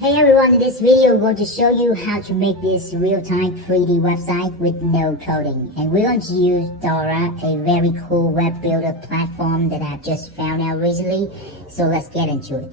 Hey everyone, in this video we're going to show you how to make this real-time 3D website with no coding. And we're going to use Dora, a very cool web builder platform that I've just found out recently. So let's get into it.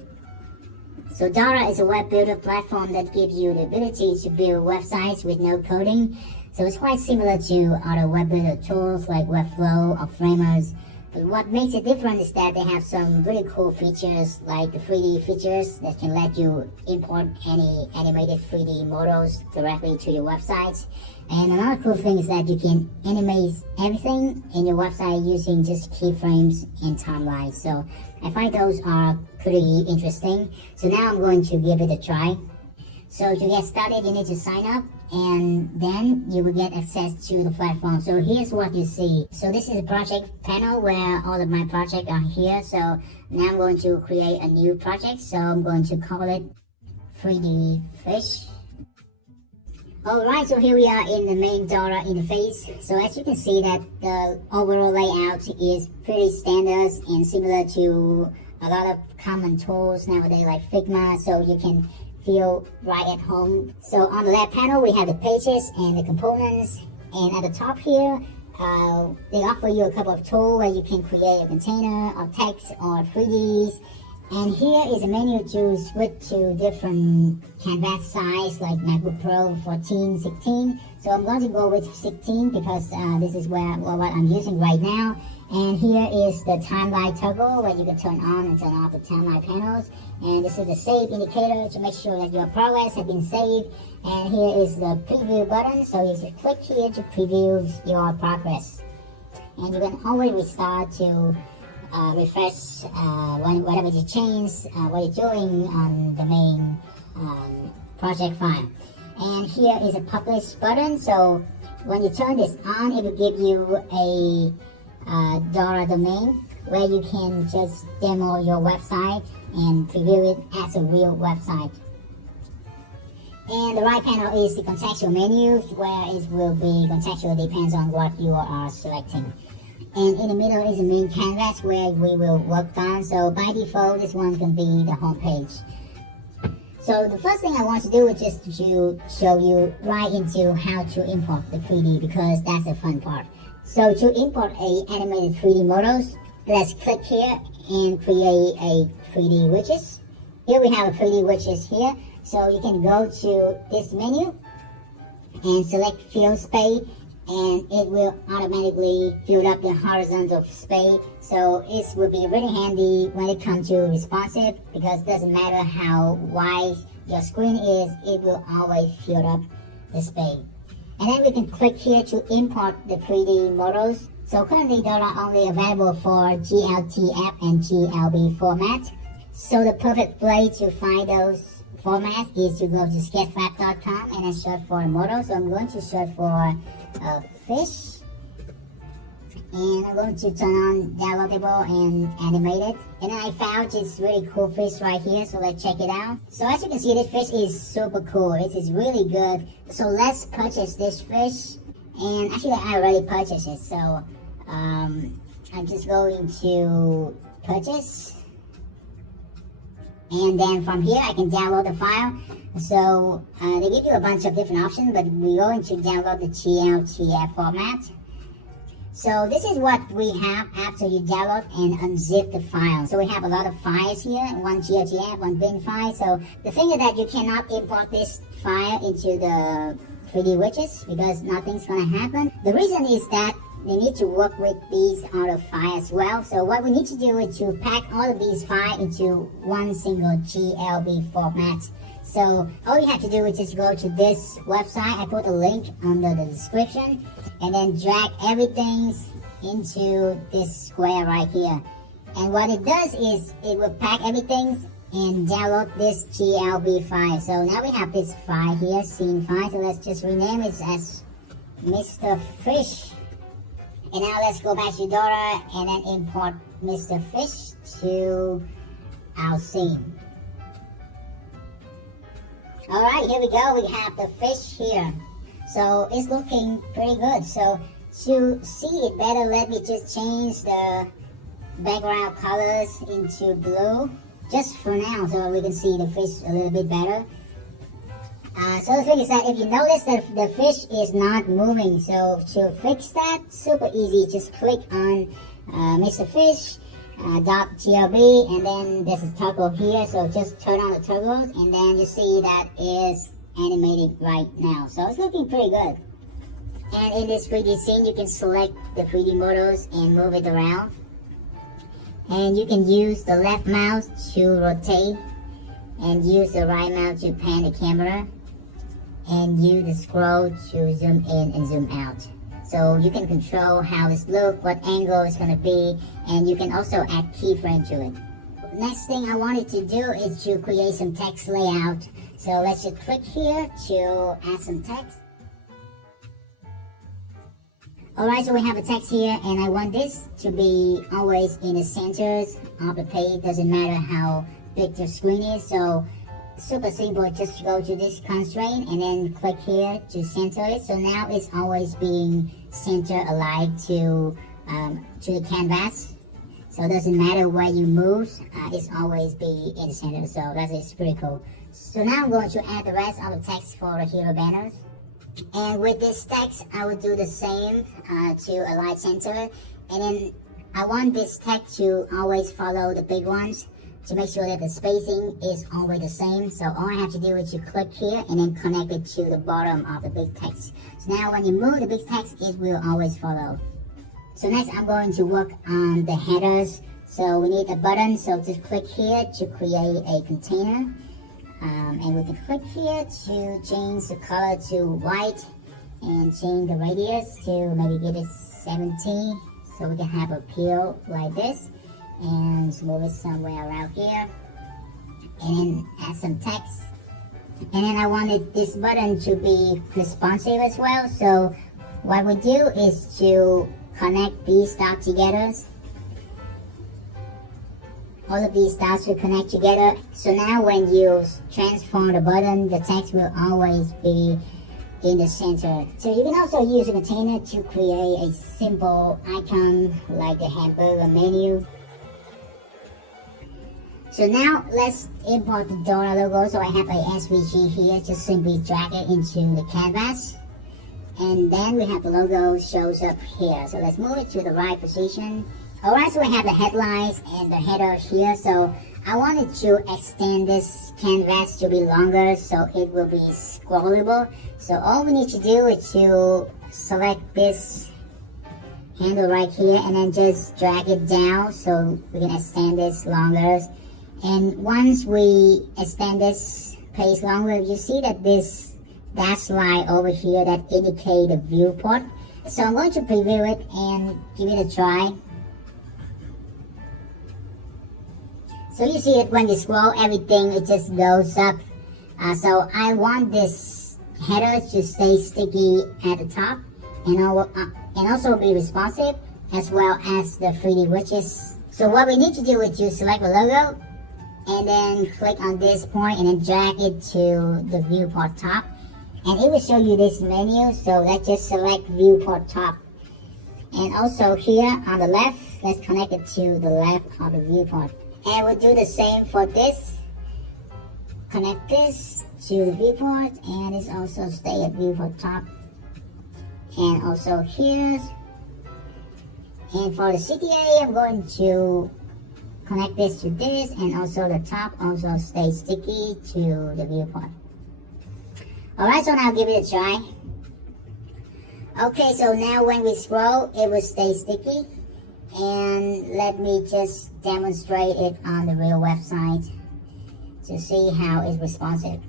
So Dora is a web builder platform that gives you the ability to build websites with no coding. So it's quite similar to other web builder tools like Webflow or Framers. But what makes it different is that they have some really cool features like the 3D features that can let you import any animated 3D models directly to your websites. And another cool thing is that you can animate everything in your website using just keyframes and timelines. So I find those are pretty interesting. So now I'm going to give it a try. So to get started, you need to sign up and then you will get access to the platform. So here's what you see. So this is a project panel where all of my projects are here. So now I'm going to create a new project. So I'm going to call it 3D Fish. Alright, so here we are in the main Dora interface. So as you can see that the overall layout is pretty standard and similar to a lot of common tools nowadays like Figma. So you can feel right at home. So on the left panel we have the pages and the components, and at the top here they offer you a couple of tools where you can create a container or text or 3Ds. And here is a menu to switch to different canvas size like MacBook Pro 14, 16. So I'm going to go with 16 because this is what I'm using right now. And here is the timeline toggle where you can turn on and turn off the timeline panels. And this is the save indicator to make sure that your progress has been saved. And here is the preview button. So you can click here to preview your progress. And you can always restart to refresh whatever you change, what you're doing on the main project file. And here is a publish button. So when you turn this on, it will give you a Dora domain where you can just demo your website and preview it as a real website. And the right panel is the contextual menus where it will be contextual, depends on what you are selecting. And in the middle is the main canvas where we will work on. So by default, this one's going to be the home page. So the first thing I want to do is just to show you right into how to import the 3D, because that's the fun part. So to import a animated 3D models, let's click here and create a 3D widgets. Here we have a 3D widgets here. So you can go to this menu and select fill space, and it will automatically fill up the horizontal space. So it will be really handy when it comes to responsive, because it doesn't matter how wide your screen is, it will always fill up the space. And then we can click here to import the 3D models. So currently Dora only available for GLTF and GLB format. So the perfect place to find those formats is to go to sketchfab.com and then search for a model. So I'm going to search for a fish, and I'm going to turn on downloadable and animated. And then I found this really cool fish right here, so let's check it out. So as you can see, this fish is super cool. It is really good. So let's purchase this fish. And actually I already purchased it, so I'm just going to purchase. And then from here I can download the file. So they give you a bunch of different options, but we're going to download the GLTF format. So this is what we have after you download and unzip the file. So we have a lot of files here, one GLTF, one bin file. So the thing is that you cannot import this file into the 3D widgets because nothing's gonna happen. The reason is that they need to work with these other files as well. So what we need to do is to pack all of these files into one single GLB format. So all you have to do is just go to this website. I put a link under the description, and then drag everything into this square right here. And what it does is it will pack everything and download this GLB file. So now we have this file here, scene file. So let's just rename it as Mr. Fish. And now let's go back to Dora and then import Mr. Fish to our scene. Alright, here we go. We have the fish here. So it's looking pretty good. So to see it better, let me just change the background colors into blue. Just for now, so we can see the fish a little bit better. So the thing is that if you notice that the fish is not moving, so to fix that, super easy. Just click on Mr. Fish, .glb, and then there's a toggle here. So just turn on the toggle, and then you see that is animating right now. So it's looking pretty good. And in this 3D scene, you can select the 3D models and move it around. And you can use the left mouse to rotate, and use the right mouse to pan the camera, and use the scroll to zoom in and zoom out. So you can control how this looks, what angle it's going to be, and you can also add keyframe to it. Next thing I wanted to do is to create some text layout. So let's just click here to add some text. Alright, so we have a text here, and I want this to be always in the center of the page. Doesn't matter how big the screen is. So super simple, just go to this constraint and then click here to center it. So now it's always being center aligned to the canvas. So it doesn't matter where you move, it's always be in the center. So that is pretty cool. So now I'm going to add the rest of the text for the hero banners. And with this text, I will do the same to align center. And then I want this text to always follow the big ones, to make sure that the spacing is always the same. So all I have to do is to click here and then connect it to the bottom of the big text. So now when you move the big text, it will always follow. So next I'm going to work on the headers. So we need a button, so just click here to create a container. And we can click here to change the color to white and change the radius to maybe give it 17. So we can have a peel like this. And move it somewhere around here, and then add some text. And then I wanted this button to be responsive as well. So what we do is to connect these dots together. All of these dots will connect together. So now when you transform the button, the text will always be in the center. So you can also use a container to create a simple icon like the hamburger menu. So now let's import the Dora logo. So I have a SVG here, just simply drag it into the canvas. And then we have the logo shows up here. So let's move it to the right position. Alright, so we have the headlines and the header here. So I wanted to extend this canvas to be longer so it will be scrollable. So all we need to do is to select this handle right here and then just drag it down so we can extend this longer. And once we extend this page longer, you see that this dashed line over here that indicate the viewport. So I'm going to preview it and give it a try. So you see it when you scroll, everything it just goes up. So I want this header to stay sticky at the top and also be responsive as well as the 3D widgets. So what we need to do is to select the logo and then click on this point and then drag it to the viewport top, and it will show you this menu. So let's just select viewport top, and also here on the left, let's connect it to the left of the viewport, and we'll do the same for this. Connect this to the viewport, and it's also stay at viewport top, and also here. And for the CTA, I'm going to connect this to this, and also the top also stays sticky to the viewport. Alright, so now give it a try. Okay, so now when we scroll, it will stay sticky. And let me just demonstrate it on the real website to see how it's responsive.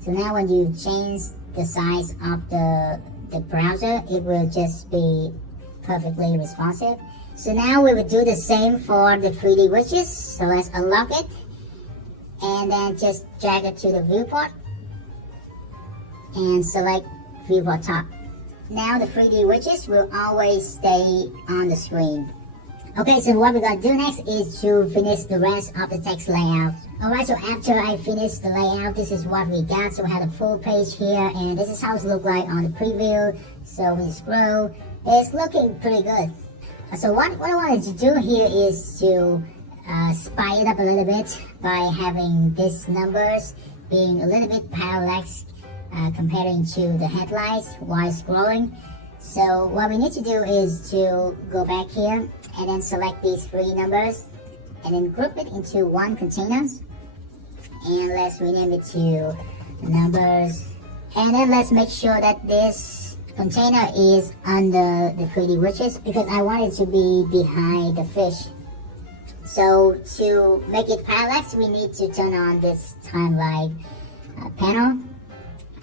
So now when you change the size of the browser, it will just be perfectly responsive. So now we will do the same for the 3D widgets. So let's unlock it and then just drag it to the viewport and select viewport top. Now the 3D widgets will always stay on the screen. Okay, so what we're going to do next is to finish the rest of the text layout. Alright, so after I finish the layout, this is what we got. So we have a full page here, and this is how it looks like on the preview. So when you scroll, it's looking pretty good. So what I wanted to do here is to spice it up a little bit by having these numbers being a little bit parallax comparing to the headlights while scrolling. So what we need to do is to go back here and then select these three numbers and then group it into one container, and let's rename it to numbers, and then let's make sure that this container is under the 3D widgets because I want it to be behind the fish. So to make it parallax, we need to turn on this timeline panel.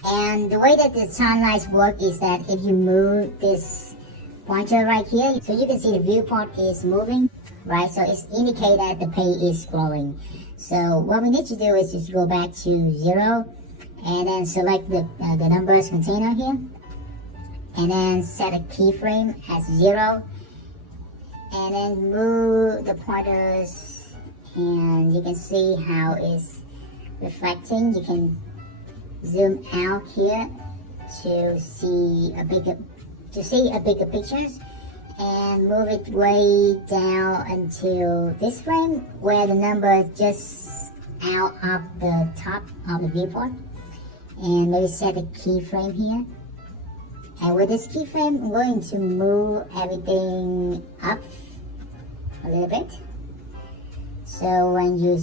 And the way that the timelines work is that if you move this pointer right here, so you can see the viewport is moving, right? So it's indicate that the page is scrolling. So what we need to do is just go back to 0 and then select the numbers container here, and then set a keyframe as 0, and then move the pointers, and you can see how it's reflecting. You can zoom out here to see a bigger pictures, and move it way down until this frame where the number is just out of the top of the viewport, and maybe set a keyframe here. And with this keyframe, I'm going to move everything up a little bit. So when you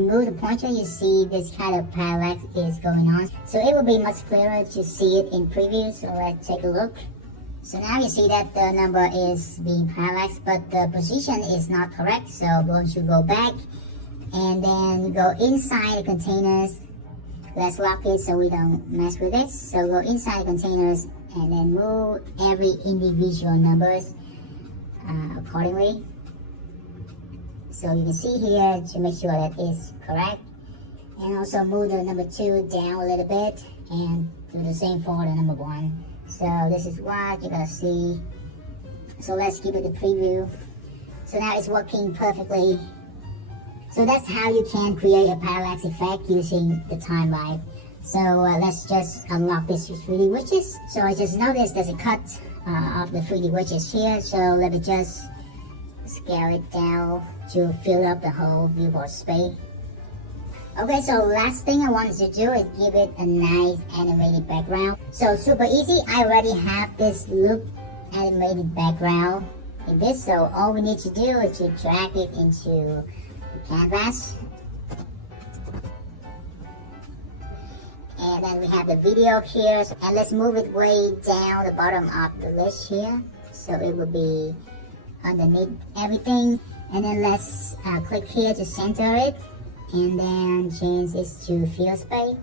move the pointer, you see this kind of parallax is going on. So it will be much clearer to see it in preview. So let's take a look. So now you see that the number is being parallax, but the position is not correct. So I'm going to go back and then go inside the containers. Let's lock it so we don't mess with it. So go inside the containers and then move every individual numbers accordingly. So you can see here to make sure that it's correct. And also move the number 2 down a little bit and do the same for the number 1. So this is what you're gonna see. So let's give it a preview. So now it's working perfectly. So that's how you can create a parallax effect using the timeline. So let's just unlock this 3D widgets. So I just noticed there's a cut of the 3D widgets here. So let me just scale it down to fill up the whole viewport space. Okay, so last thing I wanted to do is give it a nice animated background. So super easy. I already have this loop animated background in this. So all we need to do is to drag it into the canvas. And then we have the video here. And let's move it way down the bottom of the list here. So it will be underneath everything. And then let's click here to center it. And then change this to fill space.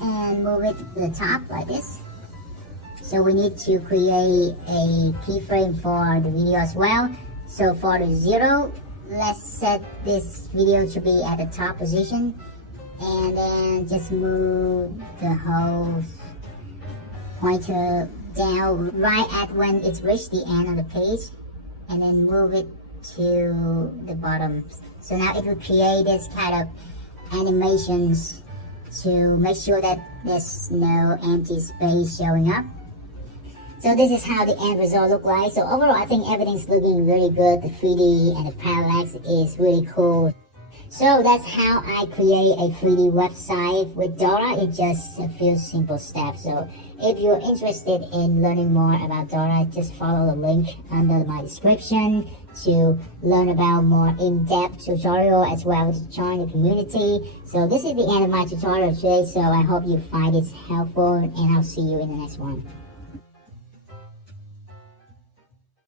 And move it to the top like this. So we need to create a keyframe for the video as well. So for the 0, let's set this video to be at the top position. And then just move the whole pointer down right at when it's reached the end of the page, and then move it to the bottom. So now it will create this kind of animations to make sure that there's no empty space showing up. So this is how the end result look like. So overall, I think everything's looking really good. The 3D and the parallax is really cool. So that's how I create a 3D website with Dora. It's just a few simple steps. So if you're interested in learning more about Dora, just follow the link under my description to learn about more in-depth tutorial as well as join the community. So this is the end of my tutorial today. So I hope you find it helpful, and I'll see you in the next one.